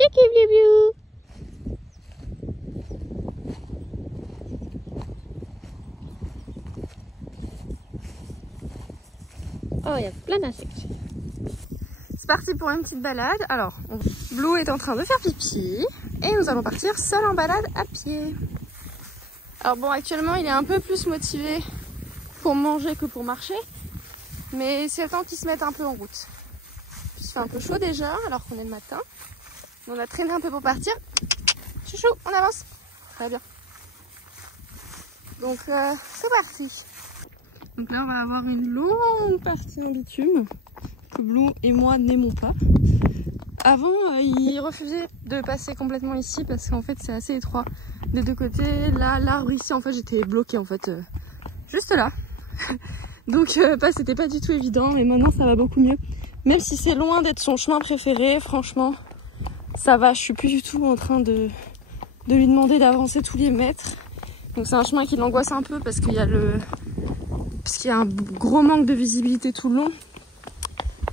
Coucou Bloublou. Oh, il y a plein d'insectes. C'est parti pour une petite balade. Alors, Blue est en train de faire pipi et nous allons partir seul en balade à pied. Alors bon, actuellement, il est un peu plus motivé pour manger que pour marcher, mais c'est le temps qu'il se mette un peu en route. Il fait un peu chaud déjà, alors qu'on est le matin. On a traîné un peu pour partir. Chouchou, on avance. Très bien. Donc, c'est parti. Donc là, on va avoir une longue partie en bitume que Blue et moi n'aimons pas. Avant, il refusait de passer complètement ici parce qu'en fait, c'est assez étroit des deux côtés. Là, l'arbre ici, en fait, j'étais bloquée en fait, juste là. Donc, c'était pas du tout évident. Mais maintenant, ça va beaucoup mieux. Même si c'est loin d'être son chemin préféré, franchement, ça va. Je suis plus du tout en train de lui demander d'avancer tous les mètres. Donc, c'est un chemin qui l'angoisse un peu parce qu'il y a un gros manque de visibilité tout le long.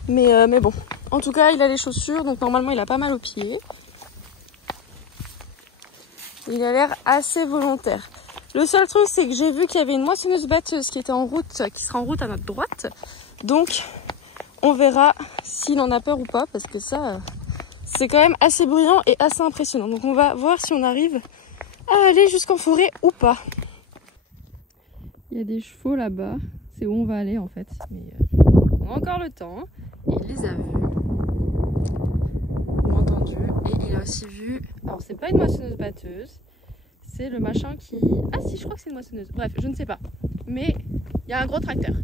Mais bon, en tout cas, il a les chaussures, donc normalement, il a pas mal aux pieds. Il a l'air assez volontaire. Le seul truc, c'est que j'ai vu qu'il y avait une moissonneuse batteuse qui était en route, qui sera en route à notre droite. Donc, on verra s'il en a peur ou pas, parce que ça, c'est quand même assez bruyant et assez impressionnant. Donc, on va voir si on arrive à aller jusqu'en forêt ou pas. Il y a des chevaux là-bas. C'est où on va aller en fait. Mais on a encore le temps. Il les a vus. Ou entendus. Et il a aussi vu... Alors c'est pas une moissonneuse batteuse. C'est le machin qui... Ah si, je crois que c'est une moissonneuse. Bref, je ne sais pas. Mais il y a un gros tracteur.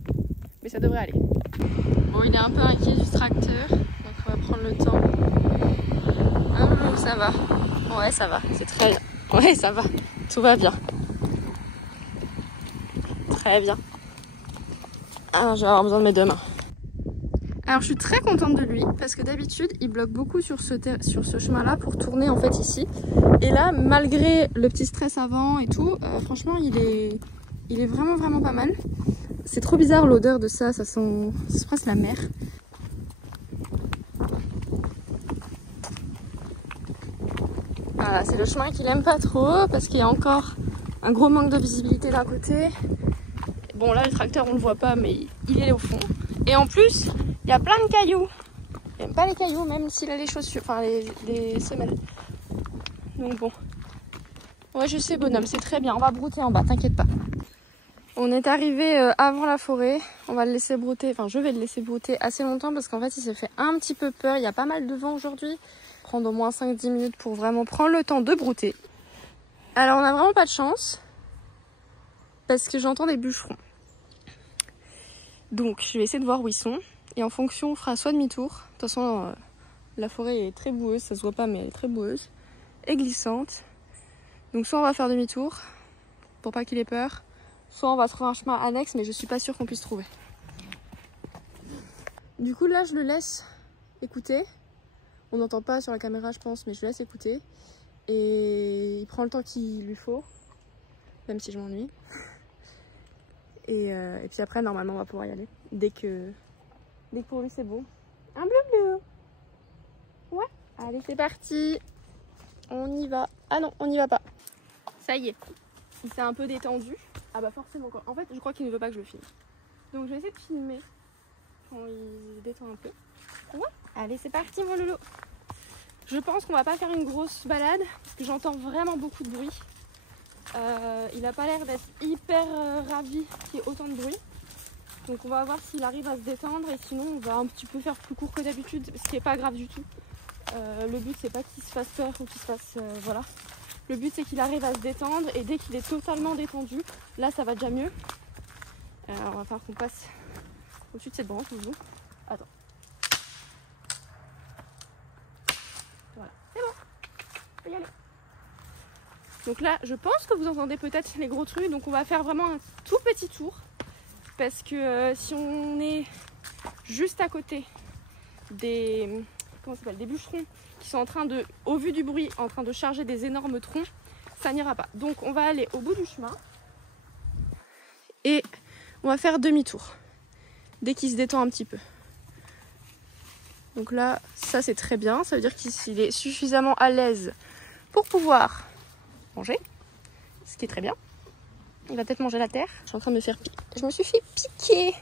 Mais ça devrait aller. Bon, il est un peu inquiet du tracteur. Donc on va prendre le temps. Ah, ça va. Ouais, ça va. C'est très bien. Ouais, ça va. Tout va bien. Très bien. Alors, je vais avoir besoin de mes deux mains. Alors, je suis très contente de lui parce que d'habitude, il bloque beaucoup sur ce chemin-là pour tourner en fait ici. Et là, malgré le petit stress avant et tout, franchement, il est vraiment vraiment pas mal. C'est trop bizarre l'odeur de ça, ça sent presque la mer. Voilà, c'est le chemin qu'il aime pas trop parce qu'il y a encore un gros manque de visibilité d'un côté. Bon là le tracteur on le voit pas mais il est au fond. Et en plus il y a plein de cailloux. Il n'aime pas les cailloux même s'il a les chaussures, enfin les semelles. Donc bon. Ouais je sais bonhomme, c'est très bien, on va brouter en bas, t'inquiète pas. On est arrivé avant la forêt, on va le laisser brouter, enfin je vais le laisser brouter assez longtemps parce qu'en fait il s'est fait un petit peu peur, il y a pas mal de vent aujourd'hui. Prendre au moins 5-10 minutes pour vraiment prendre le temps de brouter. Alors on a vraiment pas de chance parce que j'entends des bûcherons. Donc je vais essayer de voir où ils sont et en fonction on fera soit demi-tour. De toute façon la forêt est très boueuse, ça se voit pas mais elle est très boueuse et glissante. Donc soit on va faire demi-tour pour pas qu'il ait peur, soit on va trouver un chemin annexe mais je suis pas sûre qu'on puisse trouver. Du coup là je le laisse écouter. On n'entend pas sur la caméra je pense mais je le laisse écouter. Et il prend le temps qu'il lui faut, même si je m'ennuie. Et puis après, normalement, on va pouvoir y aller. Dès que pour lui, c'est bon. Un bleu. Ouais. Allez, c'est parti. On y va. Ah non, on n'y va pas. Ça y est. Il s'est un peu détendu. Ah bah forcément. Quoi. En fait, je crois qu'il ne veut pas que je le filme. Donc, je vais essayer de filmer quand il détend un peu. Ouais. Allez, c'est parti, mon loulou. Je pense qu'on va pas faire une grosse balade parce que j'entends vraiment beaucoup de bruit. Il n'a pas l'air d'être hyper ravi qu'il y ait autant de bruit. Donc on va voir s'il arrive à se détendre et sinon on va un petit peu faire plus court que d'habitude, ce qui n'est pas grave du tout. Le but c'est pas qu'il se fasse peur ou qu'il se fasse... voilà. Le but c'est qu'il arrive à se détendre et dès qu'il est totalement détendu, là ça va déjà mieux. Alors on va faire qu'on passe au-dessus de cette branche. Attends. Voilà, c'est bon, on peut y aller. Donc là, je pense que vous entendez peut-être les gros trucs. Donc on va faire vraiment un tout petit tour. Parce que si on est juste à côté des bûcherons qui sont en train de, au vu du bruit, en train de charger des énormes troncs, ça n'ira pas. Donc on va aller au bout du chemin. Et on va faire demi-tour. Dès qu'il se détend un petit peu. Donc là, ça c'est très bien. Ça veut dire qu'il est suffisamment à l'aise pour pouvoir manger. Ce qui est très bien. Il va peut-être manger la terre. Je suis en train de me faire piquer. Je me suis fait piquer.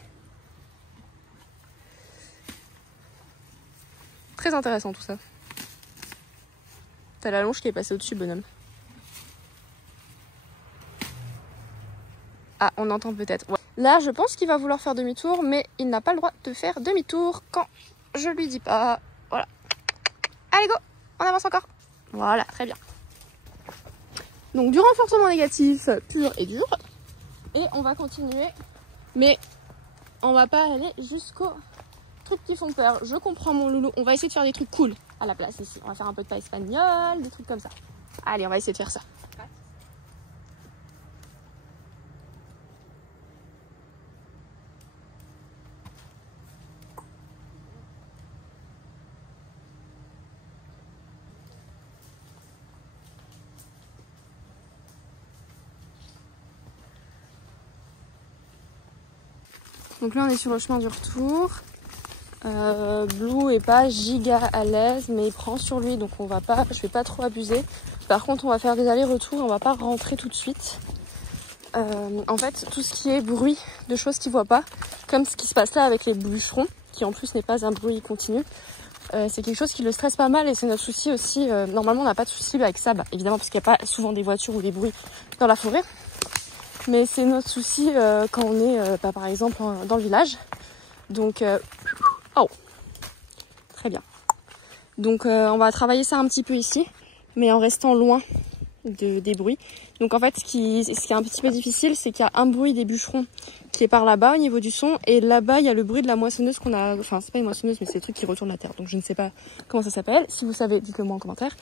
Très intéressant tout ça. T'as la longe qui est passée au-dessus, bonhomme. Ah, on entend peut-être. Ouais. Là, je pense qu'il va vouloir faire demi-tour, mais il n'a pas le droit de faire demi-tour quand je lui dis pas. Voilà. Allez, go! On avance encore. Voilà, très bien. Donc, du renforcement négatif pur et dur. Et on va continuer. Mais on va pas aller jusqu'aux trucs qui font peur. Je comprends, mon loulou. On va essayer de faire des trucs cool à la place ici. On va faire un peu de pas espagnol, des trucs comme ça. Allez, on va essayer de faire ça. Donc là on est sur le chemin du retour. Blue est pas giga à l'aise mais il prend sur lui donc je vais pas trop abuser. Par contre on va faire des allers-retours et on va pas rentrer tout de suite. En fait tout ce qui est bruit de choses qu'il voit pas, comme ce qui se passe là avec les bûcherons, qui en plus n'est pas un bruit continu, c'est quelque chose qui le stresse pas mal et c'est notre souci aussi. Normalement on n'a pas de souci avec ça, évidemment parce qu'il n'y a pas souvent des voitures ou des bruits dans la forêt. Mais c'est notre souci quand on est par exemple dans le village. Donc, oh, très bien. Donc on va travailler ça un petit peu ici, mais en restant loin des bruits. Donc en fait ce qui est un petit peu difficile, c'est qu'il y a un bruit des bûcherons qui est par là-bas au niveau du son. Et là-bas il y a le bruit de la moissonneuse qu'on a. Enfin c'est pas une moissonneuse mais c'est le truc qui retourne la terre. Donc je ne sais pas comment ça s'appelle. Si vous savez, dites-le moi en commentaire.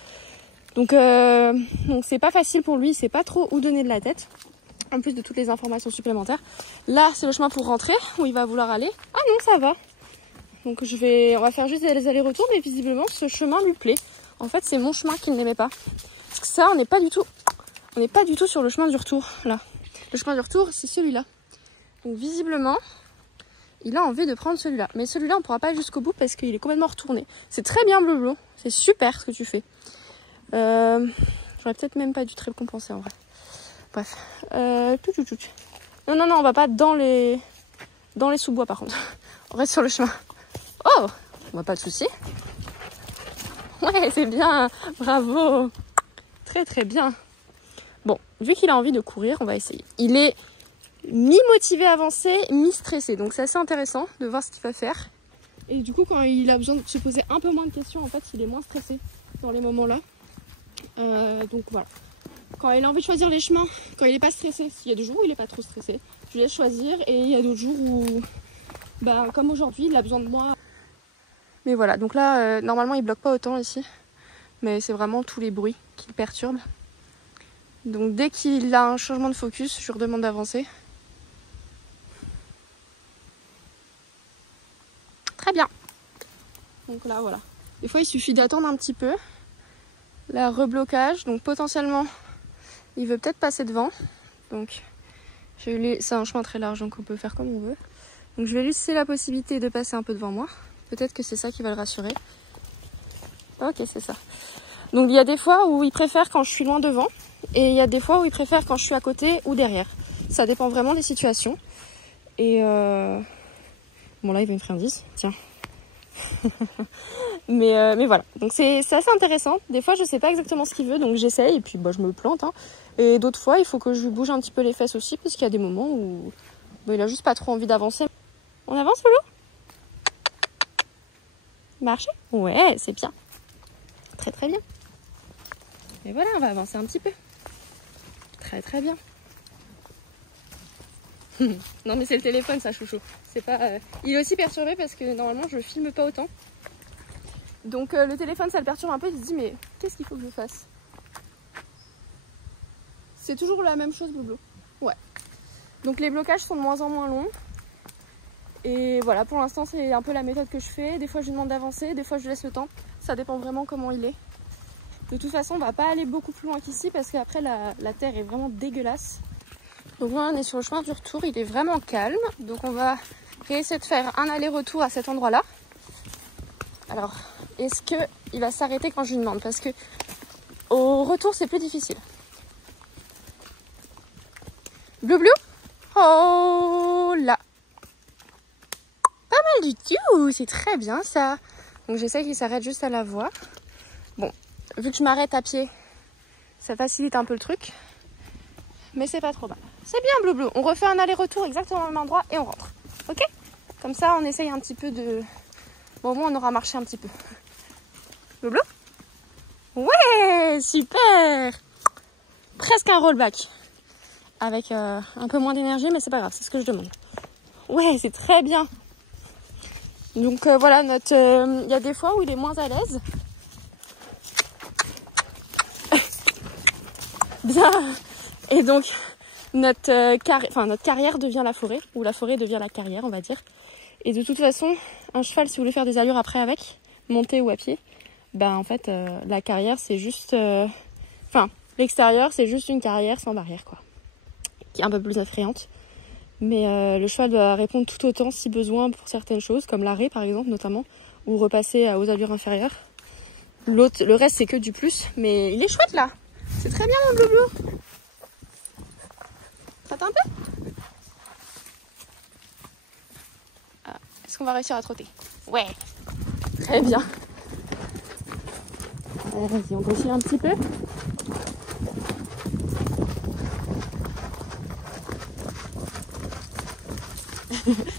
Donc c'est pas facile pour lui, il sait pas trop où donner de la tête. En plus de toutes les informations supplémentaires. Là, c'est le chemin pour rentrer, où il va vouloir aller. Ah non, ça va. Donc on va faire juste des allers-retours, mais visiblement, ce chemin lui plaît. En fait, c'est mon chemin qu'il n'aimait pas. Parce que ça, on n'est pas du tout sur le chemin du retour, là. Le chemin du retour, c'est celui-là. Donc visiblement, il a envie de prendre celui-là. Mais celui-là, on ne pourra pas aller jusqu'au bout parce qu'il est complètement retourné. C'est très bien, Bleu. C'est super ce que tu fais. J'aurais peut-être même pas dû te récompenser, en vrai. Bref, Non, on va pas dans les sous-bois par contre. On reste sur le chemin. Oh, pas de souci. Ouais, c'est bien, bravo. Très très bien. Bon, vu qu'il a envie de courir, on va essayer. Il est mi-motivé à avancer, mi-stressé. Donc c'est assez intéressant de voir ce qu'il va faire. Et du coup, quand il a besoin de se poser un peu moins de questions, en fait, il est moins stressé dans les moments là. Donc voilà. Quand il a envie de choisir les chemins, quand il n'est pas stressé, il y a des jours où il n'est pas trop stressé, je lui laisse choisir et il y a d'autres jours où, comme aujourd'hui, il a besoin de moi. Mais voilà, donc là, normalement, il bloque pas autant ici, mais c'est vraiment tous les bruits qui le perturbent. Donc dès qu'il a un changement de focus, je lui redemande d'avancer. Très bien. Donc là, voilà. Des fois, il suffit d'attendre un petit peu. Là, reblocage, donc potentiellement... Il veut peut-être passer devant, donc c'est un chemin très large, donc on peut faire comme on veut. Donc je vais lui laisser la possibilité de passer un peu devant moi. Peut-être que c'est ça qui va le rassurer. Ok, c'est ça. Donc il y a des fois où il préfère quand je suis loin devant, et il y a des fois où il préfère quand je suis à côté ou derrière. Ça dépend vraiment des situations. Et bon là il veut une friandise, tiens. mais voilà, donc c'est assez intéressant. Des fois je sais pas exactement ce qu'il veut, donc j'essaye et puis je me plante hein. Et d'autres fois il faut que je lui bouge un petit peu les fesses aussi, parce qu'il y a des moments où il a juste pas trop envie d'avancer. On avance, Lolo? Marcher? Ouais, c'est bien, très très bien. Et voilà, on va avancer un petit peu. Très très bien. Non mais c'est le téléphone ça, chouchou. C'est pas. Il est aussi perturbé parce que normalement je filme pas autant. Donc le téléphone ça le perturbe un peu, il se dit mais qu'est-ce qu'il faut que je fasse? C'est toujours la même chose, Bleu. Ouais. Donc les blocages sont de moins en moins longs. Et voilà, pour l'instant c'est un peu la méthode que je fais. Des fois je lui demande d'avancer, des fois je laisse le temps. Ça dépend vraiment comment il est. De toute façon on va pas aller beaucoup plus loin qu'ici parce qu'après la terre est vraiment dégueulasse. Donc voilà, on est sur le chemin du retour, il est vraiment calme. Donc on va réessayer de faire un aller-retour à cet endroit-là. Alors, est-ce qu'il va s'arrêter quand je lui demande? Parce que au retour, c'est plus difficile. Blou blou. Oh là. Pas mal du tout. C'est très bien ça. Donc j'essaie qu'il s'arrête juste à la voie. Bon, vu que je m'arrête à pied, ça facilite un peu le truc. Mais c'est pas trop mal. C'est bien Blou blou. On refait un aller-retour exactement au même endroit et on rentre. Ok? Comme ça, on essaye un petit peu de... Bon, au moins, on aura marché un petit peu. Blou blou. Ouais, super. Presque un rollback. Avec un peu moins d'énergie, mais c'est pas grave, c'est ce que je demande. Ouais, c'est très bien. Donc voilà, il y a des fois où il est moins à l'aise. Bien. Et donc, notre carrière devient la forêt, ou la forêt devient la carrière, on va dire. Et de toute façon, un cheval, si vous voulez faire des allures après avec, monter ou à pied, ben en fait, la carrière, c'est juste... l'extérieur, c'est juste une carrière sans barrière, quoi. Qui est un peu plus attrayante. Mais le cheval doit répondre tout autant si besoin pour certaines choses, comme l'arrêt par exemple notamment, ou repasser aux allures inférieures. Le reste c'est que du plus, mais il est chouette là. C'est très bien mon Blou blou. Trotte un peu. Ah, est-ce qu'on va réussir à trotter? Ouais. Très bien. Vas-y, on continue un petit peu.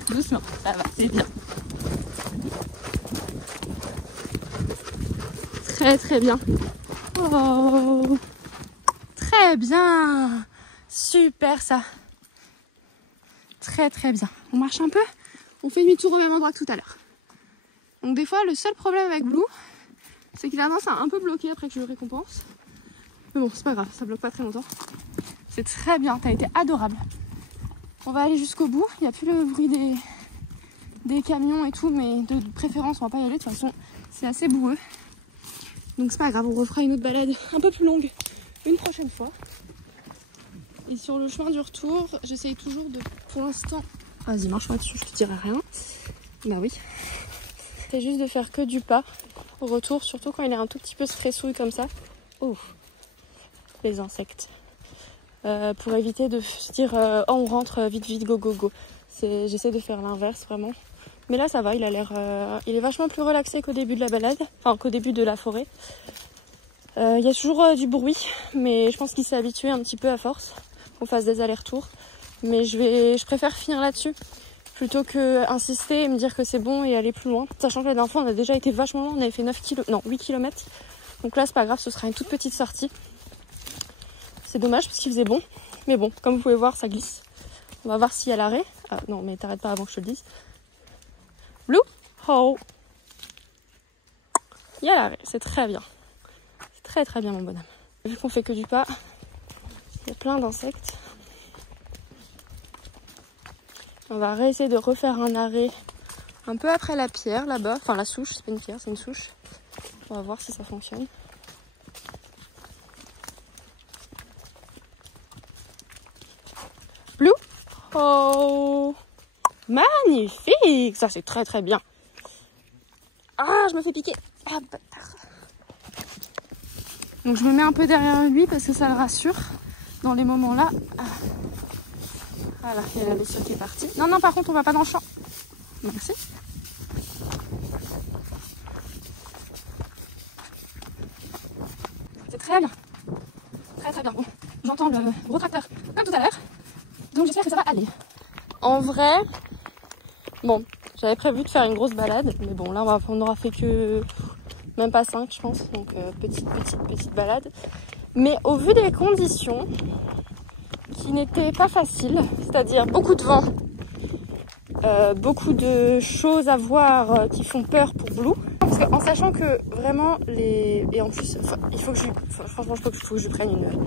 Doucement, ça va, c'est bien. Très très bien. Oh, très bien. Super ça. Très très bien. On marche un peu. On fait demi-tour au même endroit que tout à l'heure. Donc des fois, le seul problème avec Blou, c'est qu'il a tendance à un peu bloquer après que je le récompense. Mais bon, c'est pas grave, ça bloque pas très longtemps. C'est très bien, t'as été adorable. On va aller jusqu'au bout. Il n'y a plus le bruit des camions et tout, mais de préférence, on va pas y aller. De toute façon, c'est assez boueux. Donc c'est pas grave, on refera une autre balade un peu plus longue une prochaine fois. Et sur le chemin du retour, j'essaye toujours de, pour l'instant... Vas-y, marche-moi dessus, je te dirai rien. Bah oui. C'est juste de faire que du pas au retour, surtout quand il est un tout petit peu stressouille comme ça. Oh, les insectes. Pour éviter de se dire oh on rentre vite vite go go go. J'essaie de faire l'inverse vraiment. Mais là ça va, il a l'air il est vachement plus relaxé qu'au début de la balade, enfin qu'au début de la forêt. Il y a toujours du bruit, mais je pense qu'il s'est habitué un petit peu à force qu'on fasse des allers-retours. Mais je préfère finir là-dessus plutôt que insister et me dire que c'est bon et aller plus loin. Sachant que la dernière fois on a déjà été vachement loin, on avait fait 8 km. Donc là c'est pas grave, ce sera une toute petite sortie. C'est dommage parce qu'il faisait bon. Mais bon, comme vous pouvez voir, ça glisse. On va voir s'il y a l'arrêt. Ah non, mais t'arrêtes pas avant que je te le dise. Blou. Oh. Il y a l'arrêt, c'est très bien. C'est très très bien mon bonhomme. Vu qu'on fait que du pas, il y a plein d'insectes. On va réessayer de refaire un arrêt un peu après la pierre là-bas. Enfin la souche, c'est pas une pierre, c'est une souche. On va voir si ça fonctionne. Blou. Oh, magnifique. Ça c'est très très bien. Ah, je me fais piquer. Ah, bâtard. Donc je me mets un peu derrière lui parce que ça le rassure dans les moments là. Ah. Voilà, il y a la bestiole qui est partie. Non, non, par contre on va pas dans le champ. Merci. C'est très bien. Très très bien. Bon, j'entends le gros tracteur comme tout à l'heure. Donc j'espère que ça va aller. En vrai, bon, j'avais prévu de faire une grosse balade. Mais bon, là on aura fait que même pas 5 je pense. Donc petite balade. Mais au vu des conditions qui n'étaient pas faciles, c'est-à-dire beaucoup de vent, beaucoup de choses à voir qui font peur pour Blou. Parce qu'en sachant que vraiment et en plus il faut que franchement je crois qu'il faut que je prenne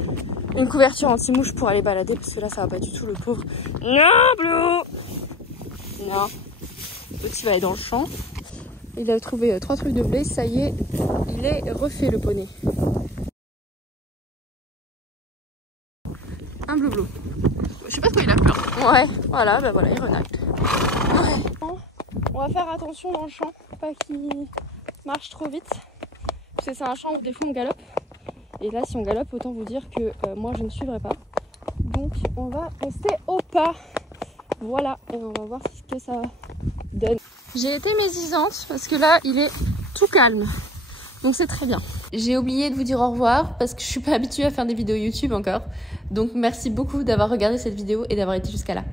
une couverture anti-mouche pour aller balader parce que là ça va pas du tout le pauvre. Non Blou. Non. Le petit va aller dans le champ. Il a trouvé 3 trucs de blé, ça y est, il est refait le poney. Un Blou blou. Je sais pas de quoi il a peur. Ouais, voilà, bah voilà, il renacle. Ouais. On va faire attention dans le champ, pas qu'il marche trop vite. Parce que c'est un champ où des fois on galope. Et là, si on galope, autant vous dire que moi, je ne suivrai pas. Donc, on va rester au pas. Voilà, et on va voir ce que ça donne. J'ai été médisante parce que là, il est tout calme. Donc, c'est très bien. J'ai oublié de vous dire au revoir parce que je suis pas habituée à faire des vidéos YouTube encore. Donc, merci beaucoup d'avoir regardé cette vidéo et d'avoir été jusqu'à là.